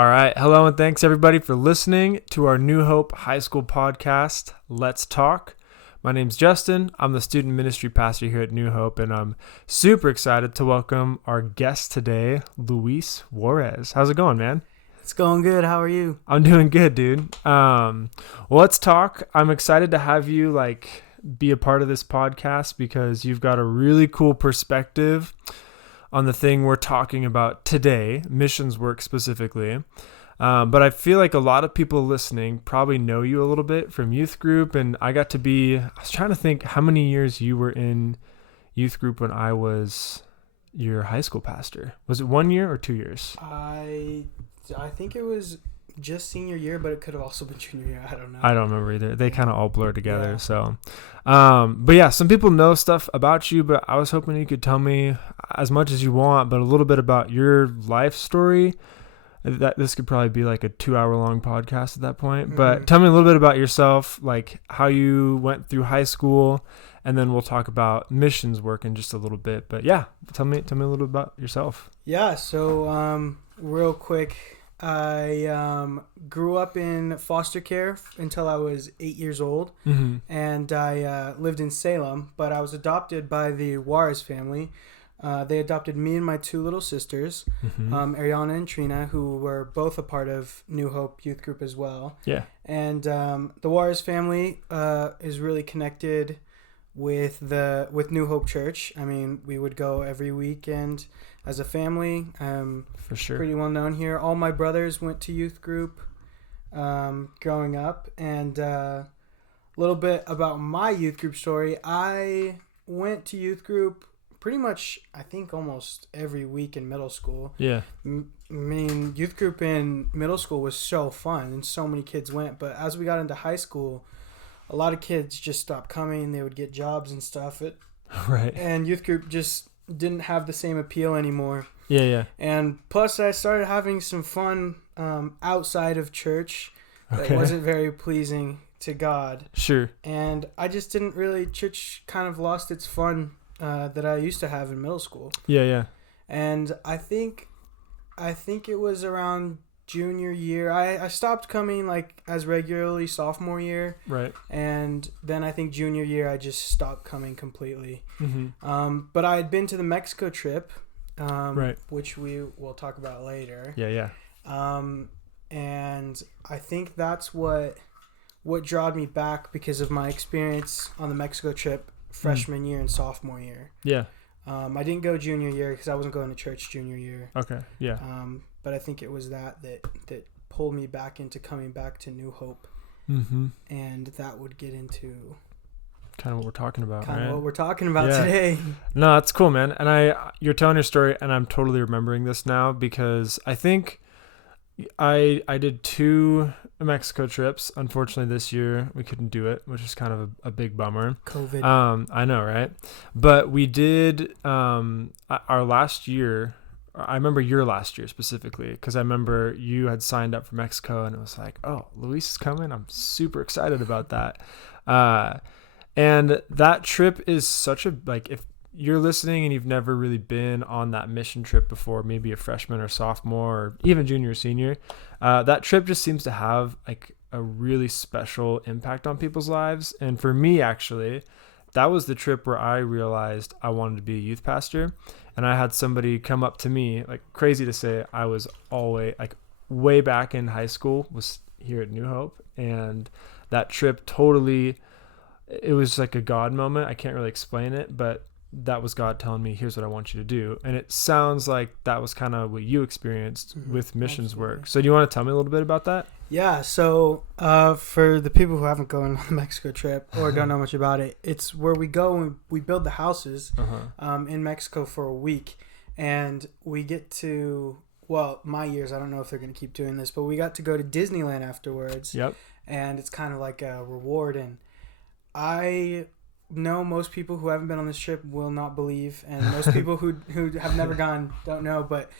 All right. Hello and thanks everybody for listening to our New Hope High School podcast, Let's Talk. My name's Justin. I'm the student ministry pastor here at New Hope, and I'm super excited to welcome our guest today, Luis Juarez. How's it going, man? It's going good. How are you? I'm doing good, dude. Well, let's talk. I'm excited to have you be a part of this podcast because you've got a really cool perspective on the thing we're talking about today, missions work specifically. But I feel like a lot of people listening probably know you a little bit from youth group. And I was trying to think how many years you were in youth group when I was your high school pastor. Was it 1 year or 2 years? I think it was just senior year, but it could have also been junior year. I don't know. I don't remember either. They kind of all blur together. Yeah. So, but yeah, some people know stuff about you, but I was hoping you could tell me as much as you want, but a little bit about your life story. That this could probably be like a 2-hour long podcast at that point. Mm-hmm. But tell me a little bit about yourself, like how you went through high school, and then we'll talk about missions work in just a little bit. But yeah, tell me a little bit about yourself. Yeah. So, real quick, I grew up in foster care until I was 8 years old, mm-hmm. and I lived in Salem, but I was adopted by the Juarez family. They adopted me and my two little sisters, mm-hmm. Ariana and Trina, who were both a part of New Hope Youth Group as well. Yeah. And the Juarez family is really connected with New Hope Church. I mean, we would go every weekend as a family. For sure. Pretty well known here. All my brothers went to youth group growing up. And a little bit about my youth group story. I went to youth group pretty much, I think, almost every week in middle school. Yeah. I mean, youth group in middle school was so fun, and so many kids went. But as we got into high school, a lot of kids just stopped coming. They would get jobs and stuff. Right. And youth group just didn't have the same appeal anymore. Yeah, yeah. And plus, I started having some fun outside of church that wasn't very pleasing to God. Sure. And I just didn't really, church kind of lost its fun that I used to have in middle school. Yeah, yeah. And I think it was around junior year. I stopped coming as regularly sophomore year. Right. And then I think junior year I just stopped coming completely. Mm-hmm. But I had been to the Mexico trip, right, which we will talk about later. Yeah, yeah. And I think that's what drawed me back because of my experience on the Mexico trip. Freshman year and sophomore year. Yeah. I didn't go junior year because I wasn't going to church junior year. Okay. Yeah. But I think it was that pulled me back into coming back to New Hope. Mm-hmm. And that would get into kind of what we're talking about. What we're talking about today. No, that's cool, man. And you're telling your story, and I'm totally remembering this now because I think I did 2 Mexico trips. Unfortunately, this year we couldn't do it, which is kind of a big bummer. COVID. I know, right? But we did our last year. I remember your last year specifically because I remember you had signed up for Mexico, and it was like, oh, Luis is coming. I'm super excited about that. And that trip is such a if you're listening and you've never really been on that mission trip before, maybe a freshman or sophomore or even junior or senior, that trip just seems to have a really special impact on people's lives. And for me, actually, that was the trip where I realized I wanted to be a youth pastor. And I had somebody come up to me, crazy to say, I was always way back in high school, was here at New Hope. And that trip it was like a God moment. I can't really explain it, but that was God telling me, here's what I want you to do. And it sounds like that was kind of what you experienced with missions work. So do you want to tell me a little bit about that? Yeah. So for the people who haven't gone on the Mexico trip or don't know much about it, it's where we go and we build the houses in Mexico for a week. And we get to, my years, I don't know if they're going to keep doing this, but we got to go to Disneyland afterwards. Yep. And it's kind of like a reward. And I know most people who haven't been on this trip will not believe, and most people who have never gone don't know, but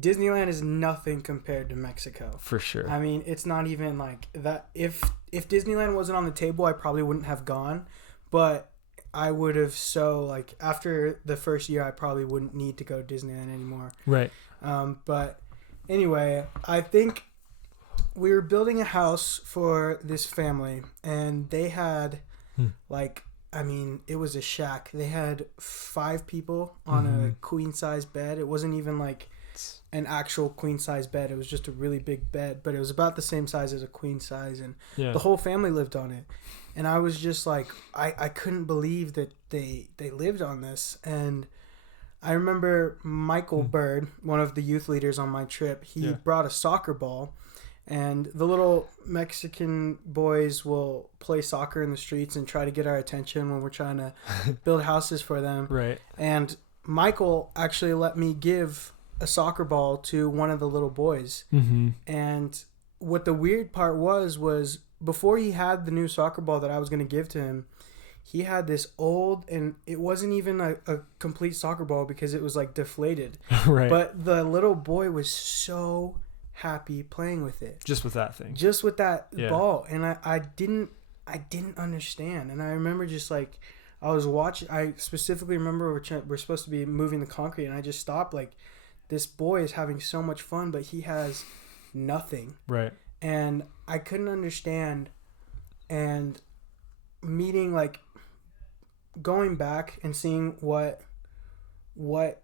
Disneyland is nothing compared to Mexico. For sure. I mean, it's not even like that. If Disneyland wasn't on the table, I probably wouldn't have gone, but I would have after the first year, I probably wouldn't need to go to Disneyland anymore. Right. But Anyway, I think we were building a house for this family, and they had like, I mean, it was a shack. They had 5 people on a queen size bed. It wasn't even like an actual queen size bed. It was just a really big bed, but it was about the same size as a queen size, and the whole family lived on it. And I was just like, I couldn't believe that they lived on this. And I remember Michael Bird, one of the youth leaders on my trip, he brought a soccer ball. And the little Mexican boys will play soccer in the streets and try to get our attention when we're trying to build houses for them. Right. And Michael actually let me give a soccer ball to one of the little boys. Mm-hmm. And what the weird part was before he had the new soccer ball that I was going to give to him, he had this old, and it wasn't even a complete soccer ball because it was like deflated. Right. But the little boy was so happy playing with it, just with that thing, just with that ball. And I didn't understand. And I remember just like I was watching, I specifically remember we're supposed to be moving the concrete, and I just stopped, like, this boy is having so much fun but he has nothing. Right. And I couldn't understand. And meeting, like, going back and seeing what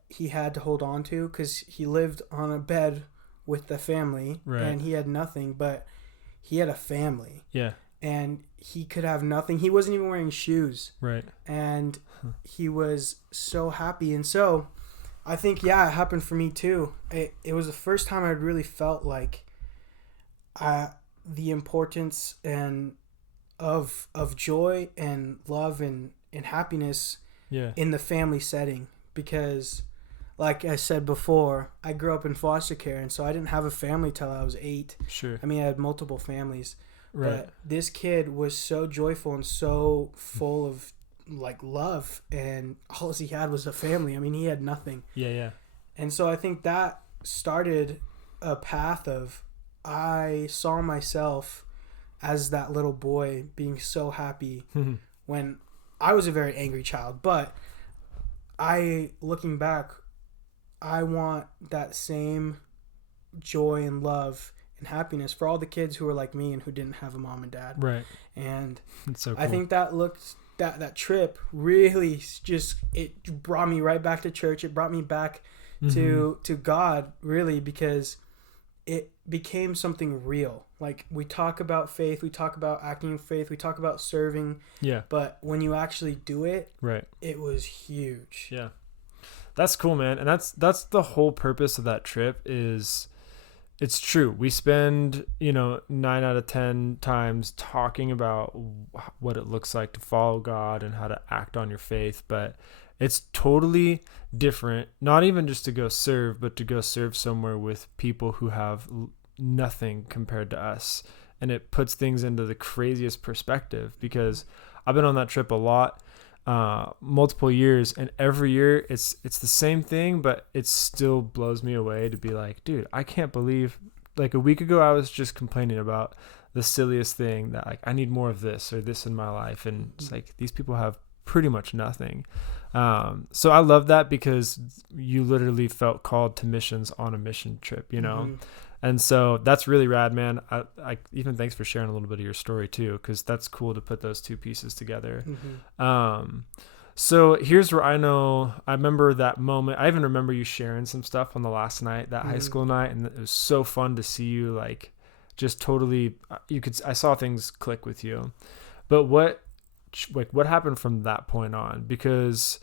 he had to hold on to, because he lived on a bed with the family, right, and he had nothing, but he had a family. Yeah. And he could have nothing. He wasn't even wearing shoes. Right. And he was so happy. And so I think, it happened for me too. It was the first time I'd really felt like the importance and of joy and love and happiness in the family setting, because like I said before, I grew up in foster care, and so I didn't have a family till I was 8. Sure. I mean, I had multiple families. Right. But this kid was so joyful and so full of, like, love, and all he had was a family. I mean, he had nothing. Yeah. And so I think that started a path of, I saw myself as that little boy being so happy when I was a very angry child. But looking back, I want that same joy and love and happiness for all the kids who were like me and who didn't have a mom and dad. Right. And that's so cool. I think that trip really just, it brought me right back to church. It brought me back to God, really, because it became something real. Like, we talk about faith, we talk about acting in faith, we talk about serving. Yeah. But when you actually do it, right, it was huge. Yeah. That's cool, man. And that's the whole purpose of that trip. Is it's true. We spend, 9 out of 10 times talking about what it looks like to follow God and how to act on your faith, but it's totally different, not even just to go serve, but to go serve somewhere with people who have nothing compared to us. And it puts things into the craziest perspective, because I've been on that trip a lot, multiple years, and every year it's the same thing, but it still blows me away to be like, dude, I can't believe, like, a week ago I was just complaining about the silliest thing, that, like, I need more of this or this in my life, and it's like, these people have pretty much nothing. So I love that, because you literally felt called to missions on a mission trip, And so that's really rad, man. I even thanks for sharing a little bit of your story too, because that's cool to put those two pieces together. So here's where I remember that moment. I even remember you sharing some stuff on the last night, that high school night, and it was so fun to see you, like, just totally, I saw things click with you. But what happened from that point on? Because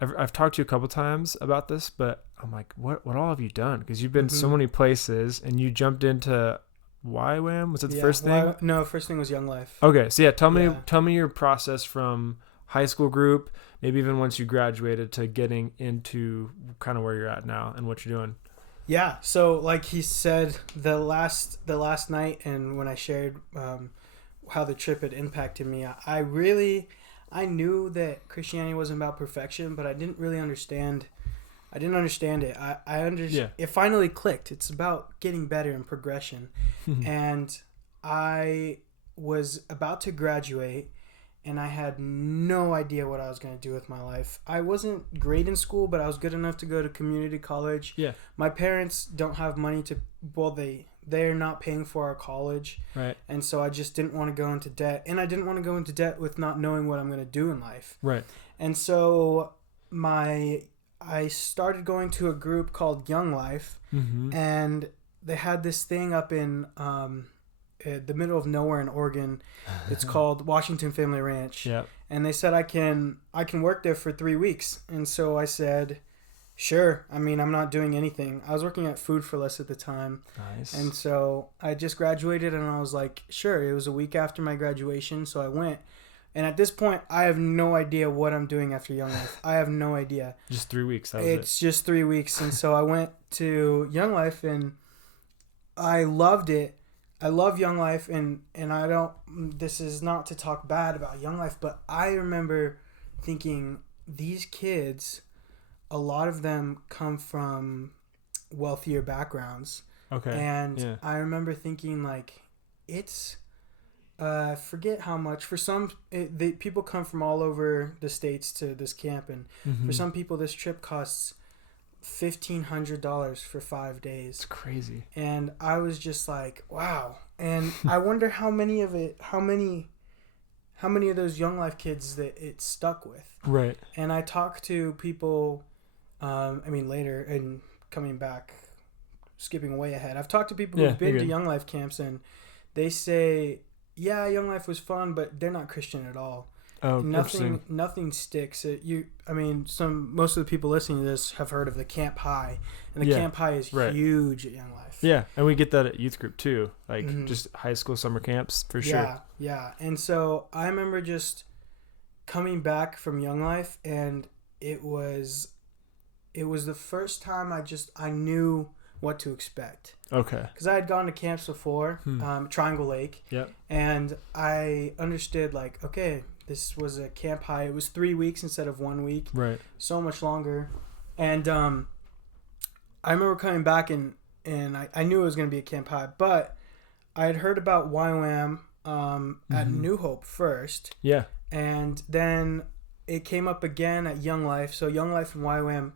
I've talked to you a couple times about this, but I'm like, what all have you done? Because you've been so many places, and you jumped into YWAM. Was it the first thing? No, first thing was Young Life. Okay, so tell me your process from high school group, maybe even once you graduated, to getting into kind of where you're at now and what you're doing. Yeah, so like he said, the last night, and when I shared how the trip had impacted me, I knew that Christianity wasn't about perfection, but I didn't really understand. I didn't understand it. It finally clicked. It's about getting better and progression. And I was about to graduate, and I had no idea what I was going to do with my life. I wasn't great in school, but I was good enough to go to community college. Yeah. My parents don't have money to, well, they're not paying for our college. Right. And so I just didn't want to go into debt. And I didn't want to go into debt with not knowing what I'm going to do in life. Right. And so I started going to a group called Young Life, and they had this thing up in the middle of nowhere in Oregon. It's called Washington Family Ranch. Yeah. And they said I can work there for 3 weeks. And so I said, sure. I mean, I'm not doing anything. I was working at Food for Less at the time. Nice. And so I just graduated, and I was like, sure. It was a week after my graduation, so I went. And at this point, I have no idea what I'm doing after Young Life. I have no idea. Just 3 weeks. That was It's just 3 weeks. And so I went to Young Life, and I loved it. I love Young Life, and I don't, this is not to talk bad about Young Life, but I remember thinking, these kids, a lot of them come from wealthier backgrounds. Okay. And I remember thinking, like, it's, forget how much, for some, people come from all over the states to this camp, and for some people, this trip costs $1,500 for 5 days. It's crazy. And I was just like, wow. And I wonder how many of those Young Life kids that it stuck with. Right. And I talked to people, later, and coming back, skipping way ahead, I've talked to people who've been to Young Life camps, and they say, yeah, Young Life was fun, but they're not Christian at all. Oh, nothing sticks. Most of the people listening to this have heard of the Camp High, and the Camp High is huge at Young Life. Yeah, and we get that at youth group too, like just high school summer camps for sure. Yeah. And so I remember just coming back from Young Life, and it was the first time I knew what to expect. Okay. Because I had gone to camps before, Triangle Lake. Yep. And I understood, like, okay, this was a Camp High. It was 3 weeks instead of 1 week. Right. So much longer. And I remember coming back, and I knew it was going to be a Camp High, but I had heard about YWAM at New Hope first. Yeah. And then it came up again at Young Life. So Young Life and YWAM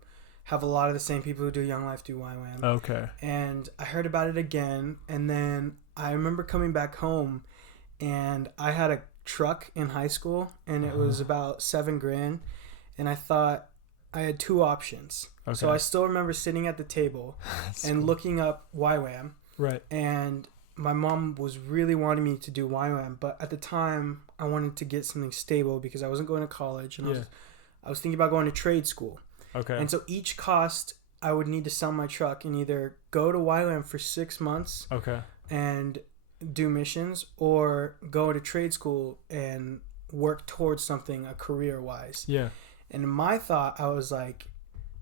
have a lot of the same people who do Young Life do YWAM. Okay. And I heard about it again, and then I remember coming back home, and I had a truck in high school, and it was about $7,000, and I thought I had two options. Okay. So I still remember sitting at the table and looking up YWAM. Right. And my mom was really wanting me to do YWAM, but at the time I wanted to get something stable because I wasn't going to college, and I was thinking about going to trade school. Okay. And so each cost, I would need to sell my truck and either go to YWAM for 6 months. Okay. And do missions, or go to trade school and work towards something career-wise. Yeah. And in my thought, I was like,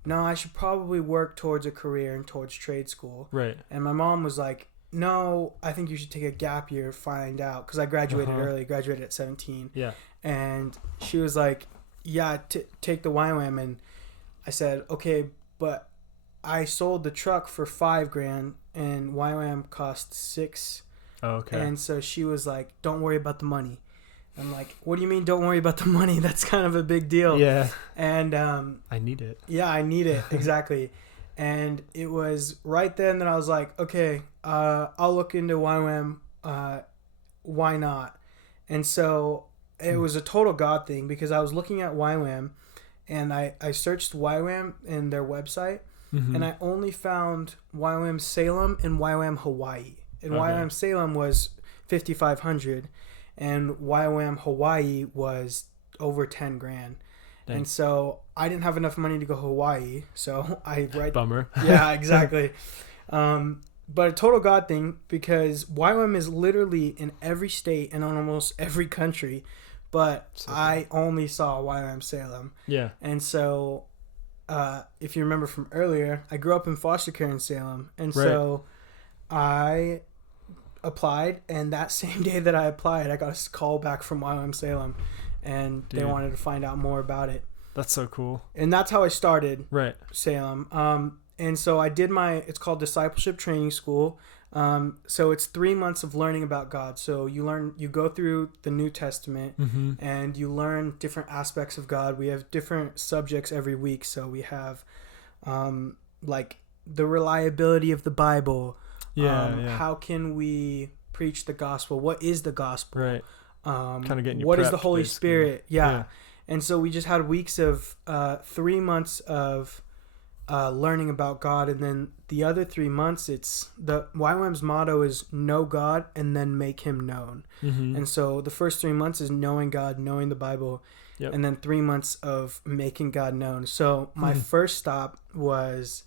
no, I should probably work towards a career and towards trade school. Right. And my mom was like, no, I think you should take a gap year, find out. Because I graduated early, graduated at 17. Yeah. And she was like, yeah, take the YWAM. And I said, okay, but I sold the truck for $5,000 and YWAM cost $6,000. Oh, okay. And so she was like, don't worry about the money. I'm like, what do you mean don't worry about the money? That's kind of a big deal. Yeah. And I need it. Yeah, I need it. Exactly. And it was right then that I was like, okay, I'll look into YWAM. Why not? And so it was a total God thing, because I was looking at YWAM, and I searched YWAM in their website, and I only found YWAM Salem and YWAM Hawaii. And YWAM Salem was $5,500, and YWAM Hawaii was over $10,000. Dang. And so I didn't have enough money to go to Hawaii, so Bummer. Yeah, exactly. But a total God thing, because YWAM is literally in every state and on almost every country, but I only saw YWAM Salem. Yeah. And so, if you remember from earlier, I grew up in foster care in Salem, and so I applied, and that same day that I applied, I got a call back from YWAM Salem, and they wanted to find out more about it. That's so cool. And that's how I started Salem. And so I did it's called Discipleship Training School. So it's 3 months of learning about God. So you go through the New Testament and you learn different aspects of God. We have different subjects every week. So we have like the reliability of the Bible. How can we preach the gospel? What is the gospel? Right. Kind of getting you what prepped, is the Holy basically. Spirit? Yeah. And so we just had weeks of 3 months of learning about God, and then the other 3 months, it's the YWAM's motto is know God and then make him known. And so the first 3 months is knowing God, knowing the Bible, and then 3 months of making God known. So my first stop was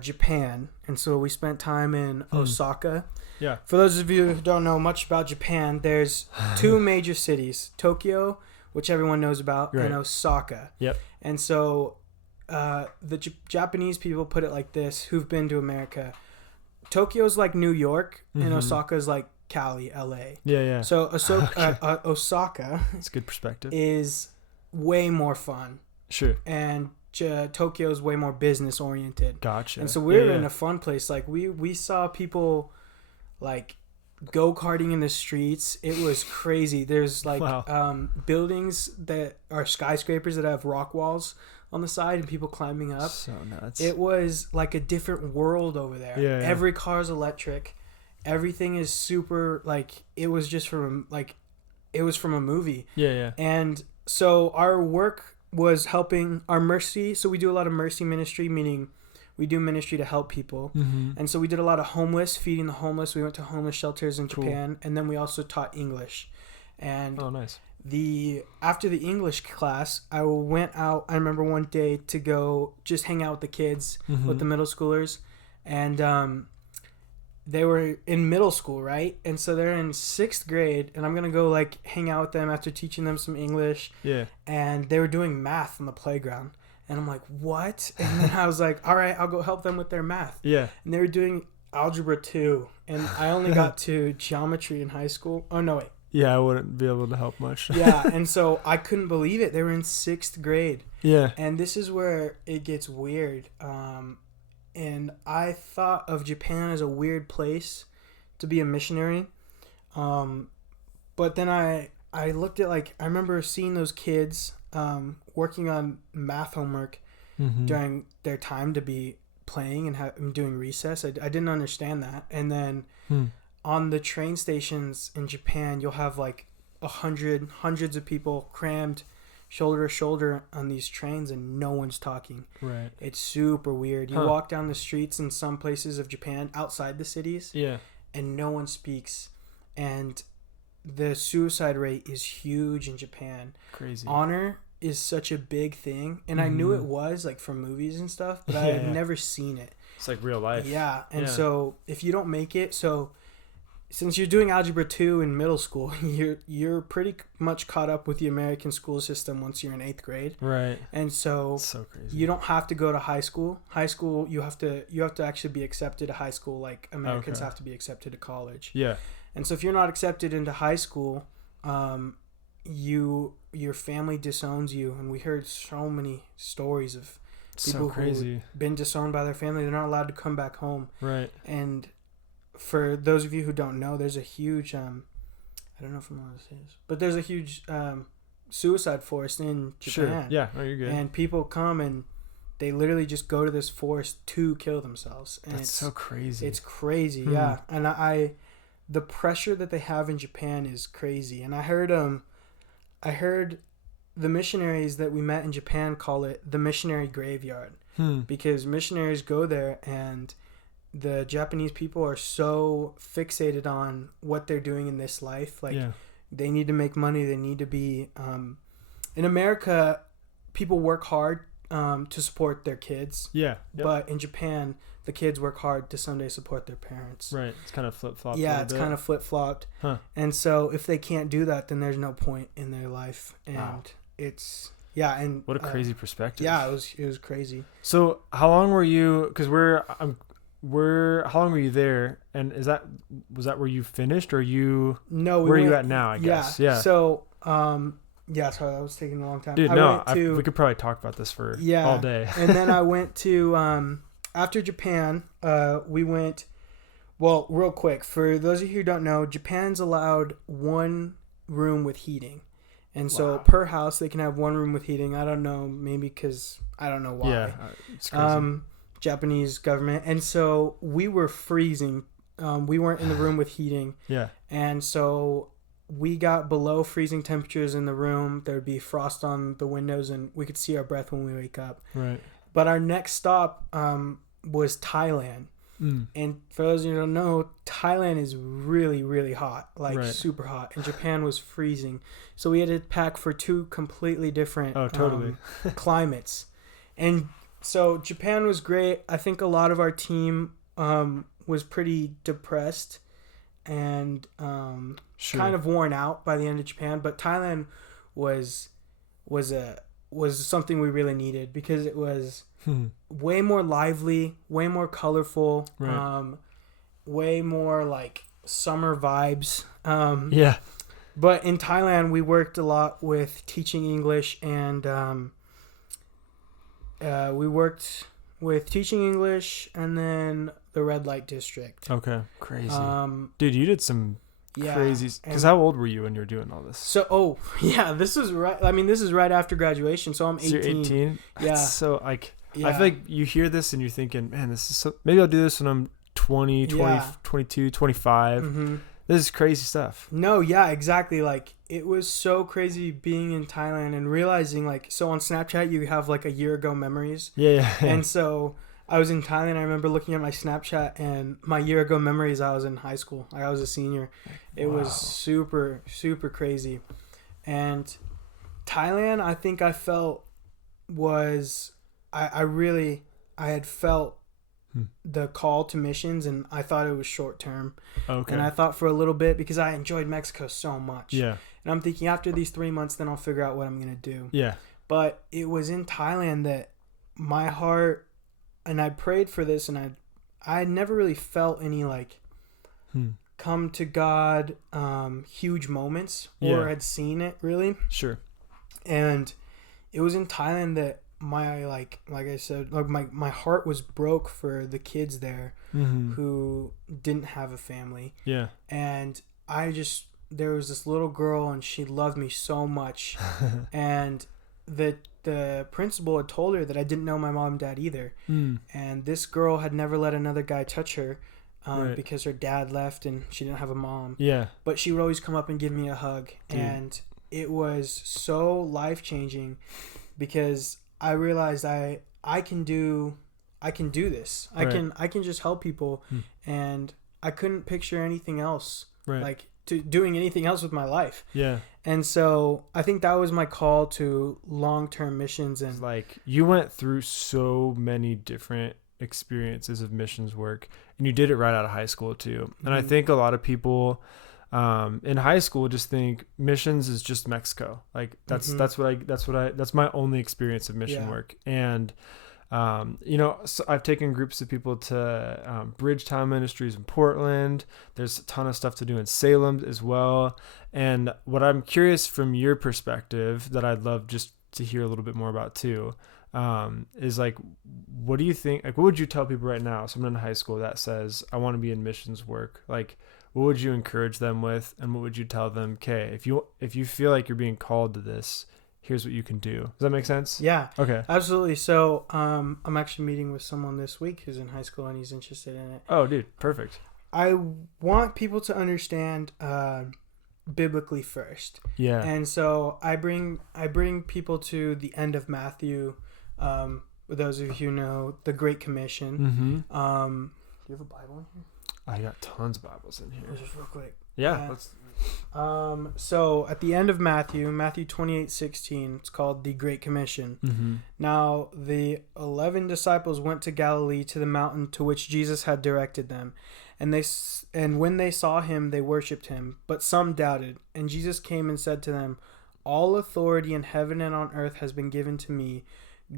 Japan, and so we spent time in Osaka. Yeah. For those of you who don't know much about Japan, there's 2 major cities, Tokyo, which everyone knows about, and Osaka. Yep. And so the Japanese people put it like this, who've been to America. Tokyo's like New York, and Osaka's like Cali, LA. Yeah. So Osaka It's a good perspective. is way more fun. Sure. And Tokyo's way more business oriented. Gotcha. And so we were in a fun place. Like we saw people like go-karting in the streets. It was crazy. There's like buildings that are skyscrapers that have rock walls on the side and people climbing up. So nuts. It was like a different world over there. Yeah. Every car's electric. Everything is super, like, it was just from a movie. Yeah. And so our work was helping our mercy. So we do a lot of mercy ministry, meaning we do ministry to help people. And so we did a lot of feeding the homeless. We went to homeless shelters in Japan, and then we also taught English. And nice. After the English class, I went out. I remember one day to go just hang out with the kids, with the middle schoolers, and they were in middle school, right? And so they're in 6th grade, and I'm gonna go like hang out with them after teaching them some English. Yeah. And they were doing math on the playground, and I'm like, what? And then I was like, all right, I'll go help them with their math. Yeah. And they were doing algebra 2, and I only got to geometry in high school. Oh no, wait. Yeah, I wouldn't be able to help much. Yeah, and so I couldn't believe it. They were in 6th grade. Yeah. And this is where it gets weird. And I thought of Japan as a weird place to be a missionary. But then I looked at, like, I remember seeing those kids working on math homework during their time to be playing and doing recess. I didn't understand that. And then on the train stations in Japan, you'll have like hundreds of people crammed shoulder to shoulder on these trains, and no one's talking. Right. It's super weird. You walk down the streets in some places of Japan outside the cities, and no one speaks. And the suicide rate is huge in Japan. Crazy. Honor is such a big thing, and I knew it was like from movies and stuff, but I had never seen it. It's like real life. Yeah, and so if you don't make it, since you're doing algebra 2 in middle school, you're pretty much caught up with the American school system once you're in 8th grade. Right. And so crazy. You don't have to go to high school. High school, you have to actually be accepted to high school, like Americans have to be accepted to college. Yeah. And so if you're not accepted into high school, your family disowns you. And we heard so many stories of people who've been disowned by their family. They're not allowed to come back home. Right. And for those of you who don't know, there's a huge I don't know if I know what this is, but there's a huge suicide forest in Japan. Sure. Yeah. Oh, you're good. And people come and they literally just go to this forest to kill themselves. And That's so crazy. It's crazy, yeah. And the pressure that they have in Japan is crazy. And I heard the missionaries that we met in Japan call it the missionary graveyard, because missionaries go there and the Japanese people are so fixated on what they're doing in this life. Like, they need to make money. They need to be... in America, people work hard to support their kids. Yeah. Yep. But in Japan, the kids work hard to someday support their parents. Right. It's kind of flip-flopped. Yeah, it's kind of flip-flopped. Huh. And so if they can't do that, then there's no point in their life. And it's... Yeah, and... What a crazy perspective. Yeah, it was crazy. So how long were you... Because how long were you there, and was that where you finished, or you where are you at now, I guess? So sorry, that was taking a long time. Dude, we could probably talk about this for all day. And then I went to after Japan, we Well, real quick, for those of you who don't know, Japan's allowed one room with heating. And so per house, they can have one room with heating. I don't know, maybe because I don't know why. Yeah, it's crazy. Japanese government. And so we were freezing. We weren't in the room with heating. Yeah. And so we got below freezing temperatures in the room. There would be frost on the windows, and we could see our breath when we wake up. Right. But our next stop was Thailand. And for those of you who don't know, Thailand is really, really hot, like super hot. And Japan was freezing. So we had to pack for two completely different climates. And so Japan was great. I think a lot of our team was pretty depressed and kind of worn out by the end of Japan. But Thailand was something we really needed because it was way more lively, way more colorful, way more like summer vibes. But in Thailand, we worked a lot with teaching English, and and then the red light district. Okay, crazy. Dude, you did some crazy. Because how old were you when you were doing all this? So, this is right. I mean, this is right after graduation, so I'm 18. So you're 18. Yeah. So like, I feel like you hear this and you're thinking, man, this is so. Maybe I'll do this when I'm 20, 22, 25. Mm-hmm. This is crazy stuff. No, yeah, exactly. Like, it was so crazy being in Thailand and realizing, like, so on Snapchat you have like a year ago memories. Yeah. And so I was in Thailand. I remember looking at my Snapchat and my year ago memories. I was in high school. I was a senior. It was super, super crazy. And Thailand, I think I felt was I had felt the call to missions, and I thought it was short term. Okay. And I thought for a little bit, because I enjoyed Mexico so much. Yeah. And I'm thinking after these 3 months, then I'll figure out what I'm going to do. Yeah. But it was in Thailand that my heart, and I prayed for this, and I never really felt any like come to God huge moments or had seen it really. Sure. And it was in Thailand that my like I said, like my heart was broke for the kids there who didn't have a family. Yeah. And there was this little girl, and she loved me so much. And the principal had told her that I didn't know my mom and dad either. And this girl had never let another guy touch her because her dad left and she didn't have a mom. Yeah. But she would always come up and give me a hug. Dude. And it was so life-changing because I realized I can do this. Right. I can just help people, and I couldn't picture anything else. Right. Like doing anything else with my life. Yeah. And so I think that was my call to long-term missions. And like, you went through so many different experiences of missions work, and you did it right out of high school too. And I think a lot of people in high school just think missions is just Mexico. Like that's my only experience of mission work. And so I've taken groups of people to Bridgetown Ministries in Portland. There's a ton of stuff to do in Salem as well. And what I'm curious from your perspective that I'd love just to hear a little bit more about too, is like, what do you think, like, what would you tell people right now, someone in high school that says, I want to be in missions work? Like, what would you encourage them with, and what would you tell them? Okay, if you feel like you're being called to this, here's what you can do. Does that make sense? Yeah. Okay. Absolutely. So I'm actually meeting with someone this week who's in high school, and he's interested in it. Oh, dude, perfect. I want people to understand biblically first. Yeah. And so I bring people to the end of Matthew. For those of you who know the Great Commission. Do you have a Bible in here? I got tons of Bibles in here. Just real quick. Yeah. So at the end of Matthew 28:16, it's called the Great Commission. Now the 11 disciples went to Galilee, to the mountain to which Jesus had directed them. And when they saw him, they worshipped him, but some doubted. And Jesus came and said to them, all authority in heaven and on earth has been given to me.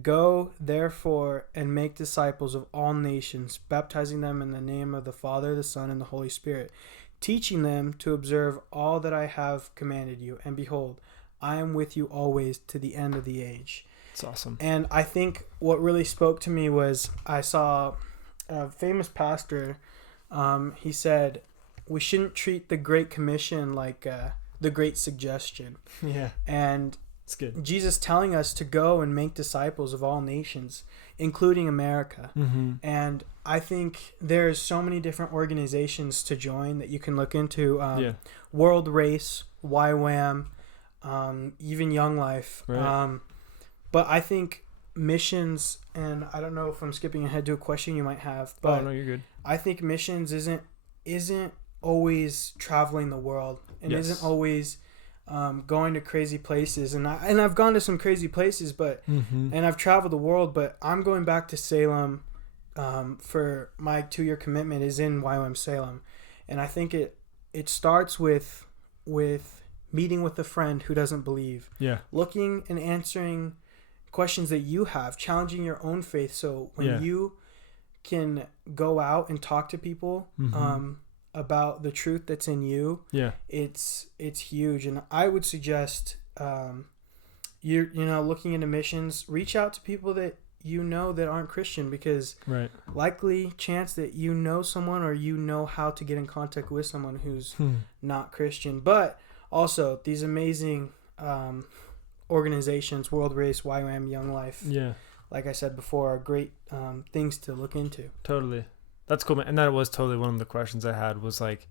Go, therefore, and make disciples of all nations, baptizing them in the name of the Father, the Son, and the Holy Spirit, teaching them to observe all that I have commanded you. And behold, I am with you always to the end of the age. That's awesome. And I think what really spoke to me was I saw a famous pastor He said, we shouldn't treat the Great Commission like the Great Suggestion. Yeah. And it's good. Jesus telling us to go and make disciples of all nations, including America. Mm-hmm. And I think there's so many different organizations to join that you can look into. World Race, YWAM, even Young Life. Right. But I think missions, and I don't know if I'm skipping ahead to a question you might have, but no, you're good. I think missions isn't always traveling the world, and isn't always going to crazy places. And I've gone to some crazy places, but and I've traveled the world, but I'm going back to Salem for my 2-year commitment is in YWAM Salem. And I think it starts with meeting with a friend who doesn't believe. Yeah. Looking and answering questions that you have, challenging your own faith. So when you can go out and talk to people about the truth that's in you, it's huge. And I would suggest looking into missions, reach out to people that that aren't Christian, because likely chance that someone or how to get in contact with someone who's not Christian. But also these amazing organizations, World Race, YWAM, Young Life, like I said before, are great things to look into. Totally. That's cool, man. And that was totally one of the questions I had, was like,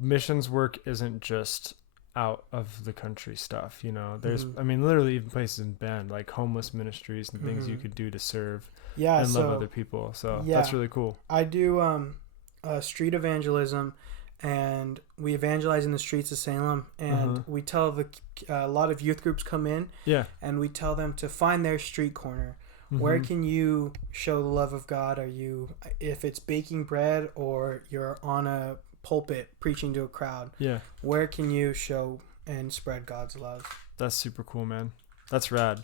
missions work isn't just out of the country stuff, there's literally even places in Bend, like homeless ministries and things you could do to serve and love other people. So that's really cool. I do street evangelism, and we evangelize in the streets of Salem, and we tell a lot of youth groups come in, and we tell them to find their street corner. Where can you show the love of God? If it's baking bread or you're on a pulpit preaching to a crowd, where can you show and spread God's love? That's super cool, man. That's rad.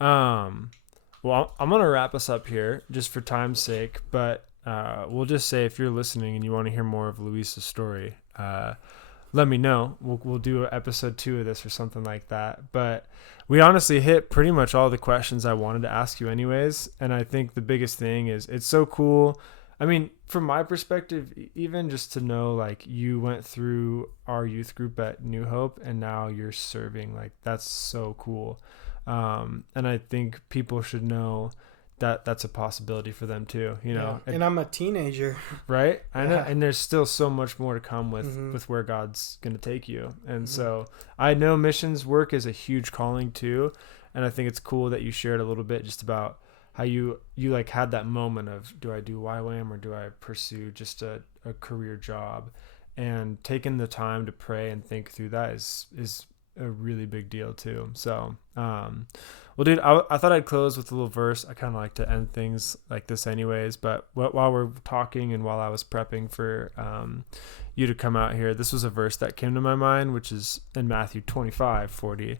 Well, I'm gonna wrap us up here just for time's sake, but we'll just say, if you're listening and you want to hear more of Luis's story, let me know. We'll do episode 2 of this or something like that. But we honestly hit pretty much all the questions I wanted to ask you anyways. And I think the biggest thing is, it's so cool. I mean, from my perspective, even just to know, like, you went through our youth group at New Hope and now you're serving, like, that's so cool. And I think people should know that that's a possibility for them too, And I'm a teenager, right? I know. And there's still so much more to come with where God's going to take you. And so I know missions work is a huge calling too. And I think it's cool that you shared a little bit just about how you like had that moment of, do I do YWAM or do I pursue just a career job? And taking the time to pray and think through that is a really big deal too. So, well, dude, I thought I'd close with a little verse. I kind of like to end things like this anyways, but while we're talking and while I was prepping for you to come out here, this was a verse that came to my mind, which is in Matthew 25:40.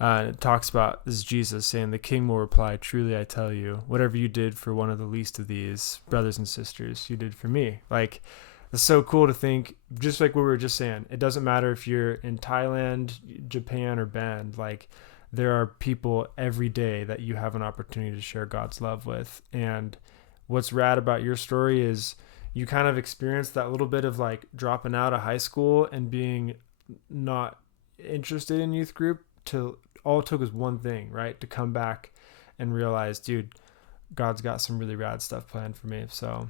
It talks about, this is Jesus saying, "The king will reply, 'Truly I tell you, whatever you did for one of the least of these brothers and sisters, you did for me.'" Like, it's so cool to think, just like what we were just saying, it doesn't matter if you're in Thailand, Japan, or Bend, like, there are people every day that you have an opportunity to share God's love with. And what's rad about your story is you kind of experienced that little bit of like dropping out of high school and being not interested in youth group, to all it took was one thing, right? To come back and realize, dude, God's got some really rad stuff planned for me. So,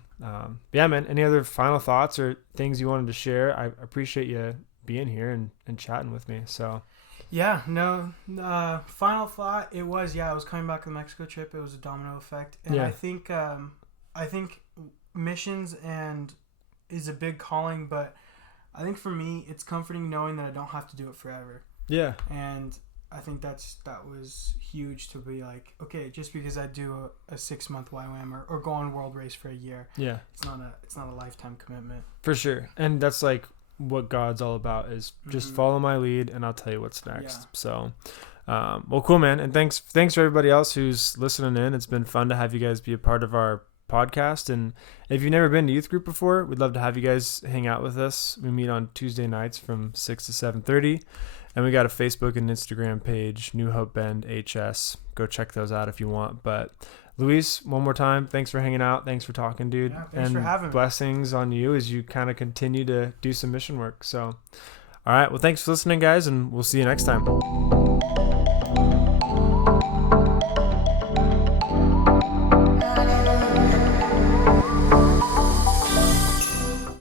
yeah, man, any other final thoughts or things you wanted to share? I appreciate you being here and chatting with me. So, yeah, no, final thought, I was coming back from the Mexico trip. It was a domino effect. And I think missions is a big calling, but I think for me, it's comforting knowing that I don't have to do it forever. Yeah. And I think that was huge, to be like, okay, just because I do a 6-month YWAM or go on World Race for a year, it's not a lifetime commitment. For sure. And that's like what God's all about, is just follow my lead and I'll tell you what's next. So, well, cool, man. And thanks for everybody else who's listening in. It's been fun to have you guys be a part of our podcast. And if you've never been to youth group before, we'd love to have you guys hang out with us. We meet on Tuesday nights from 6 to 7:30. And we got a Facebook and Instagram page, New Hope Bend HS. Go check those out if you want. But Luis, one more time, thanks for hanging out. Thanks for talking, dude. Yeah, thanks for having me. Blessings on you as you kind of continue to do some mission work. So, all right. Well, thanks for listening, guys, and we'll see you next time.